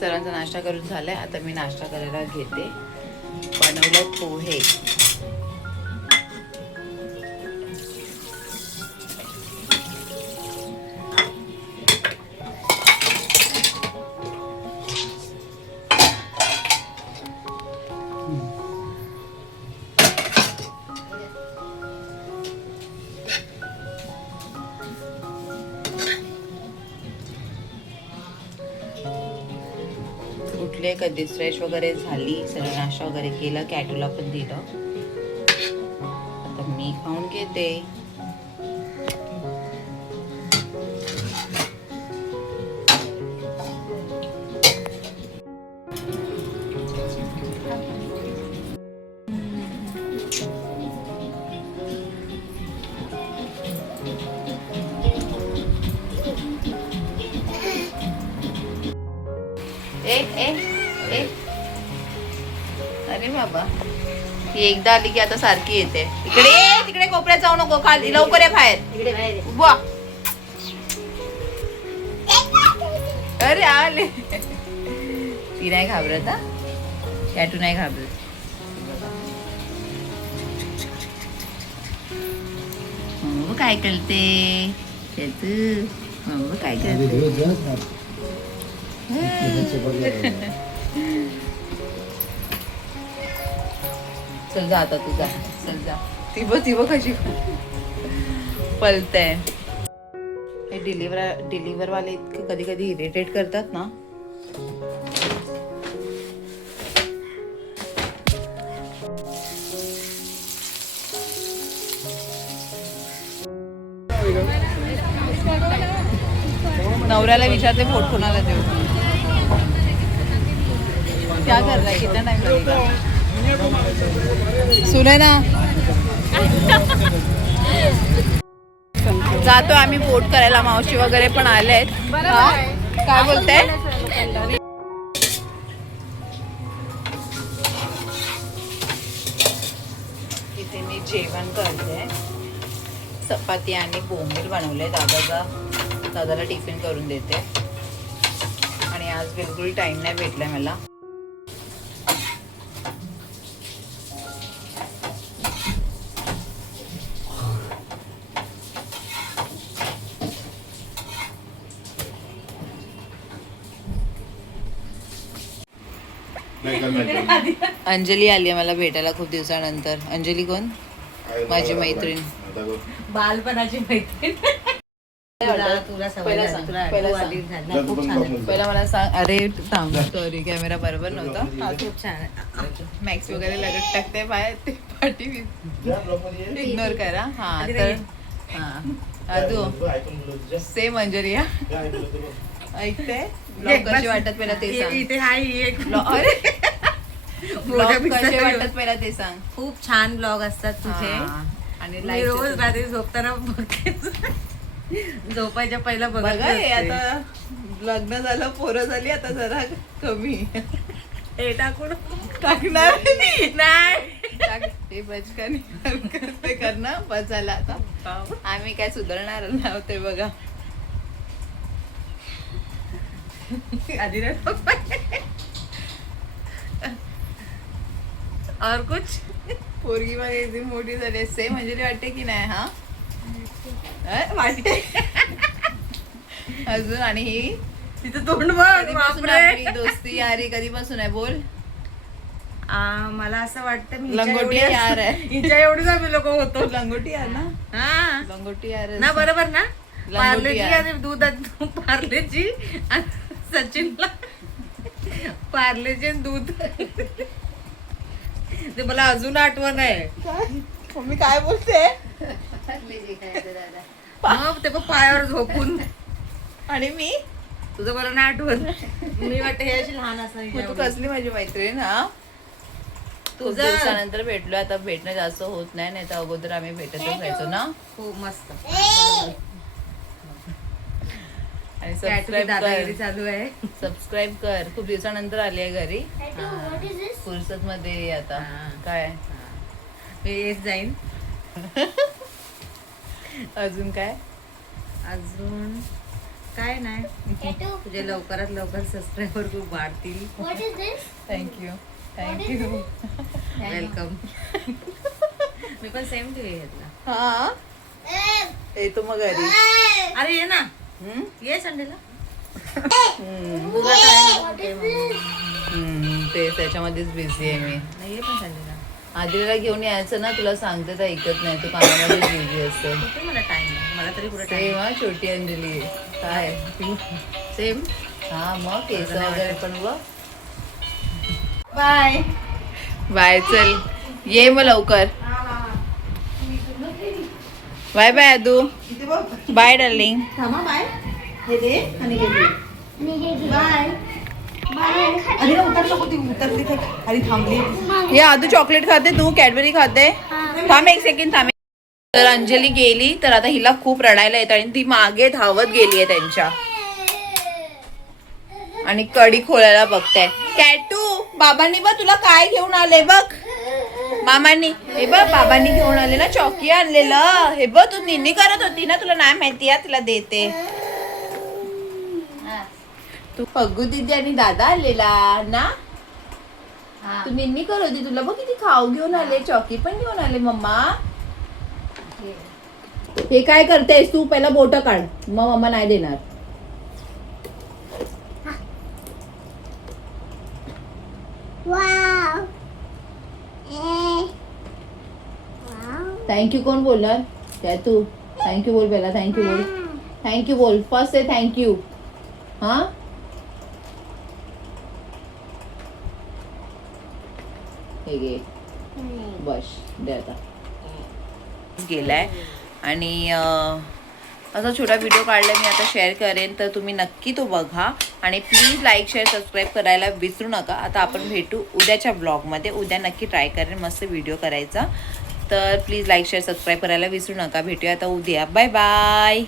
सर्वांचा नाश्ता करून झालाय. आता मी नाश्ता करायला घेते. बनवलं पोहे. उठले, कधीच फ्रेश वगैरे झाली, सगळं नाश्ता वगैरे केलं, कॅटूला पण दिलं. आता मी खाऊन घेते. ए ए ए अरे बाबा, ही एकदा आली की आता सारखी येते. इकडे ये, तिकडे कोपऱ्यात जाऊ नको, खाली लवकर ये बाहेर. बुवा, अरे आले. ती नाही घाबरत हा, कॅटू नाही घाबरत. मम्मा काय करते त्याच, मम्मा काय करते. चल जा आता, तू जा, चल जा. ती बघ कशी पलते. हे डिलिव्हर वाले इतके कधी कधी इरिटेट करतात ना. नवऱ्याला विचारते फोट कोणाला देऊ. क्या कर रहा है, कितना टाइम लगेगा. सुने ना, जातो आम्ही पोट करायला. मावशी वगैरे पण आलेत. काय बोलते. इथे मी जेवण करते. चपाती आणि बोंबील बनवले. दादाला टिफिन करून देते. आणि आज बिलकुल टाइम नाही भेटलाय मला. अंजली आली आहे मला भेटायला खूप दिवसानंतर. अंजली कोण? माझी मैत्रीण, बालपणाची मैत्रीण. पहिला मला सांग. अरे थांब, सॉरी कॅमेरा बरोबर नव्हता. खूप छान. मॅक्स वगैरे लगत टाकते बाहेर, ते पाठी इग्नोर करा. हा तर तू सेम अंजली ऐकते. ब्लॉग कशी वाटत पहिला ते सांग. इथे हाय एक अरे ब्लॉग कसे वाटत पहिला ते सांग. खूप छान ब्लॉग असतात तुझे. आणि मी रोज रात्री झोपताना बघते. झोपायच्या पहिला बघा. आता लग्न झालं, पोरं झाली, आता जरा कमी हे टाकून टाकणार नाही. ते बचकानी ते करणं बस झालं. आता आम्ही काय सुधारणार नव्हते बघा. आधी और कुछ. पोरगी माझी मोठी झाली. सेम म्हणजे वाटते की नाही. हा वाटते अजून. आणि ही तिचं तोंड बघ. आपली दोस्ती यारी कधीपासून आहे बोल. मला असं वाटतं मी लंगोटी यार आहे. हिच्या एवढीच आम्ही लोक होतो. लंगोटी यार ना. हा लंगोटी यार ना, बरोबर ना. पार्लेजी यार. आणि दूध. पार्लेजी आणि सचिनला पार्लेजी आणि दूध. ते मला अजून आठवण आहे. मम्मी काय बोलते. मग ते पण पायावर झोपून. आणि मी तुझं मला नाही आठवण. मी वाटतं हे अशी लहान असायची. तू कसली माझी मैत्रीण. हा खूप तुझं दिवसानंतर भेटलो. आता भेटणं जास्त होत नाही तर अगोदर आम्ही भेटतच राहायचो ना. खूप मस्त. आणि सबस्क्राईब दादागिरी कर, चालू आहे. सबस्क्राईब कर. खूप दिवसानंतर आली आहे घरी. फुर्सत मध्ये आता काय. मी येत जाईन. अजून काय. अजून काय नाही तुझे लवकरात लवकर सबस्क्रायबर खूप वाढतील. Thank you thank you. वेलकम. मी पण सेम टीव्ही घेतला. हा येतो मग घरी. अरे ये ना, हम्म? ये संडेला. हम्म. तुला काय ते त्याच्यामध्येच बिझी आहे मी. नाही, ये पण संडेला. आदिला घेऊन यायचं ना, तुला सांगते तर ऐकत नाही, तू कामामध्ये बिझी असेल. कुठे मला टाइम नाही, मला तरी कुठे टाइम. सेम हा, छोटी अंजली आहे. काय सेम. हा मग केस वगैरे पण बघ. बाय. बाय चल ये मग लवकर. Bye bye Adu. Bye darling. थांबा बाय. हे दे आणि हे दे. बाय. अरे उतर नको, ती उतरली ते अरे थांबली. ये आदू चॉकलेट खाते, तू कॅडबरी खाते. थांब एक सेकंड थांब. तर अंजली गेली तर आता हिला खूप रडायला येत आणि ती मागे धावत गेली आहे त्यांच्या आणि कडी खोलायला बघताय. कॅटू बाबांनी बघ तुला काय घेऊन आले बघ. मामांनी हे बघ बाबांनी घेऊन आले ना, चॉकी आणलेलं. हे बघ तू निन्नी करत होती ना, तुला नाही माहिती आहे, तिला देते. तू पग्गू दिदी आणि दादा आलेला ना, तू निन्नी करत होती. तुला बघ किती खाऊ घेऊन आले, चॉकी पण घेऊन आले. मम्मा हे काय करतेस तू, पहिला बोट काढ, मग मम्मा नाही देणार. थँक्यू कोण बोलणार, त्या तू. थँक्यू बोल पहिला, थँक्यू बोल. थँक्यू बोल फर्स्ट आहे. थँक्यू. हा हे घे बस दे आता. गेलाय आणि असा छोटा व्हिडिओ काढलाय मी, आता शेअर करेन, तर तुम्ही नक्की तो बघा आणि प्लीज लाईक शेअर सबस्क्राईब करायला विसरू नका. आता आपण भेटू उद्याच्या ब्लॉगमध्ये. उद्या नक्की ट्राय करेन मस्त व्हिडिओ करायचा, तर प्लीज लाईक शेअर सबस्क्राईब करायला विसरू नका. भेटूया आता उद्या. Bye bye.